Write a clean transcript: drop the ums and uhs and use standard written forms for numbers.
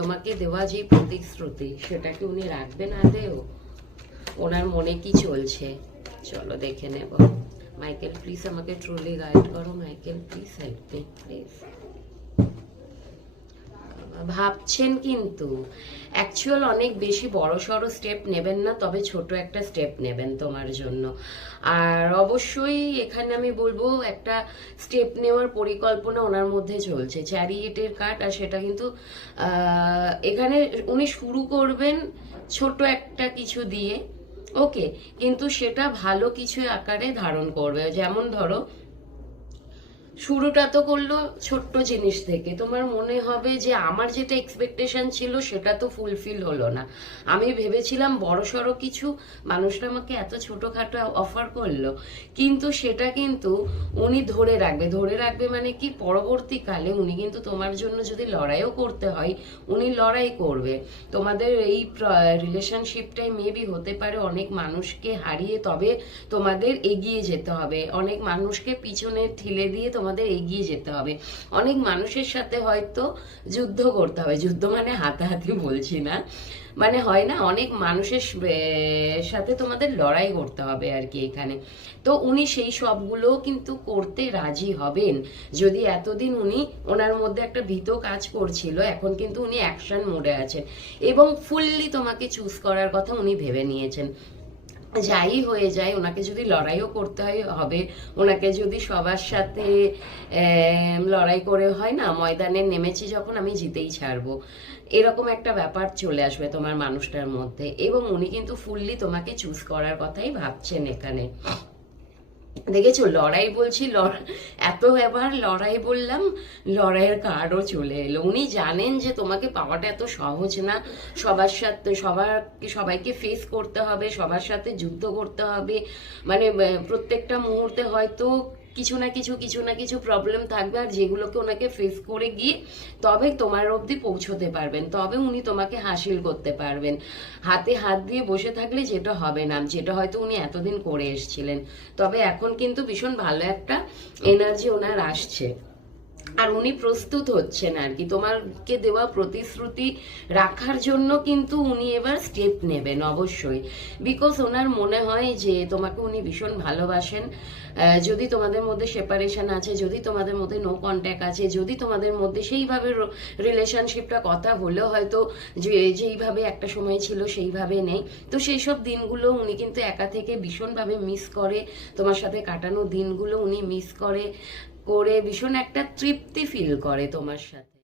তোমাকে দেওয়া যে প্রতিশ্রুতি সেটা কি উনি রাখবেন আদেও? ওনার মনে কি চলছে চলো দেখে নেব। মাইকেল প্লিজ আমাকে ট্রুলি গাইড করো, Michael please help me please. ভাবছেন কিন্তু অ্যাকচুয়াল অনেক বেশি বড় সড়ো স্টেপ নেবেন না, তবে ছোট একটা স্টেপ নেবেন তোমার জন্য। আর অবশ্যই এখানে আমি বলবো একটা স্টেপ নেওয়ার পরিকল্পনা ওনার মধ্যে চলছে, চ্যারিয়েটের কার্ড, আর সেটা কিন্তু এখানে উনি শুরু করবেন ছোট একটা কিছু দিয়ে, ওকে, কিন্তু সেটা ভালো কিছু আকারে ধারণ করবে। যেমন ধরো শুরুটা তো করলো ছোট্ট জিনিস থেকে, তোমার মনে হবে যে আমার যেটা এক্সপেকটেশন ছিল সেটা তো ফুলফিল হলো না, আমি ভেবেছিলাম বড়সড় কিছু, মানুষটা আমাকে এত ছোটখাটো অফার করলো, কিন্তু সেটা কিন্তু উনি ধরে রাখবে। ধরে রাখবে মানে কি, পরবর্তীকালে উনি কিন্তু তোমার জন্য যদি লড়াইও করতে হয় উনি লড়াই করবে। তোমাদের এই রিলেশনশিপটাই মেবি হতে পারে অনেক মানুষকে হারিয়ে তবে তোমাদের এগিয়ে যেতে হবে, অনেক মানুষকে পিছনে ঠেলে দিয়ে তোমাদের এগিয়ে যেতে হবে, অনেক মানুষের সাথে হয়তো যুদ্ধ করতে হবে। যুদ্ধ মানে হাতাহাতি বলছি না, মানে হয় না অনেক মানুষের সাথে তোমাদের লড়াই করতে হবে আর কি এখানে। তো উনি সেই সবগুলো কিন্তু করতে রাজি হবেন। যদি এতদিন উনি ওনার মধ্যে একটা ভীত কাজ করছিল, এখন কিন্তু উনি অ্যাকশন মোডে আছেন এবং ফুললি তোমাকে চুজ করার কথা উনি ভেবে নিয়েছেন। যাই হয়ে যায়, ওনাকে যদি লড়াইও করতে হবে, ওনাকে যদি সবার সাথে লড়াই করে হয় না, ময়দানে নেমেছি যখন আমি জিতেই ছাড়বো, এরকম একটা ব্যাপার চলে আসবে তোমার মানুষটার মধ্যে, এবং উনি কিন্তু ফুললি তোমাকে চুজ করার কথাই ভাবছেন এখানে। দেখেছো লড়াই বলছি, এত এবার লড়াই বললাম, লড়াইয়ের কার্ডও চলে এলো। উনি জানেন যে তোমাকে পাওয়াটা এত সহজ না, সবার সাথে সবাইকে ফেস করতে হবে, সবার সাথে যুদ্ধ করতে হবে, মানে প্রত্যেকটা মুহূর্তে হয়তো কিছু না কিছু প্রবলেম থাকবে, আর যেগুলোকে ওনাকে ফেস করে গিয়ে তবে তোমার অবধি পৌঁছতে পারবেন, তবে উনি তোমাকে হাসিল করতে পারবেন। হাতে হাত দিয়ে বসে থাকলে যেটা হবে না, যেটা হয়তো উনি এতদিন করে এসেছিলেন, তবে এখন কিন্তু ভীষণ ভালো একটা এনার্জি ওনার আসছে, আর উনি প্রস্তুত হচ্ছেন আর কি তোমাকে দেওয়া প্রতিশ্রুতি রাখার জন্য। কিন্তু উনি এবার স্টেপ নেবেন অবশ্যই, বিকজ ওনার মনে হয় যে তোমাকে উনি ভীষণ ভালোবাসেন। যদি তোমাদের মধ্যে সেপারেশন আছে, যদি তোমাদের মধ্যে নো কন্ট্যাক্ট আছে, যদি তোমাদের মধ্যে সেইভাবে রিলেশনশিপটা কথা হলেও হয়তো যেইভাবে একটা সময় ছিল সেইভাবে নেই, তো সেই সব দিনগুলো উনি কিন্তু একা থেকে ভীষণভাবে মিস করে, তোমার সাথে কাটানো দিনগুলো উনি মিস করে ভীষণ একটা তৃপ্তি ফিল করে তোমার সাথে।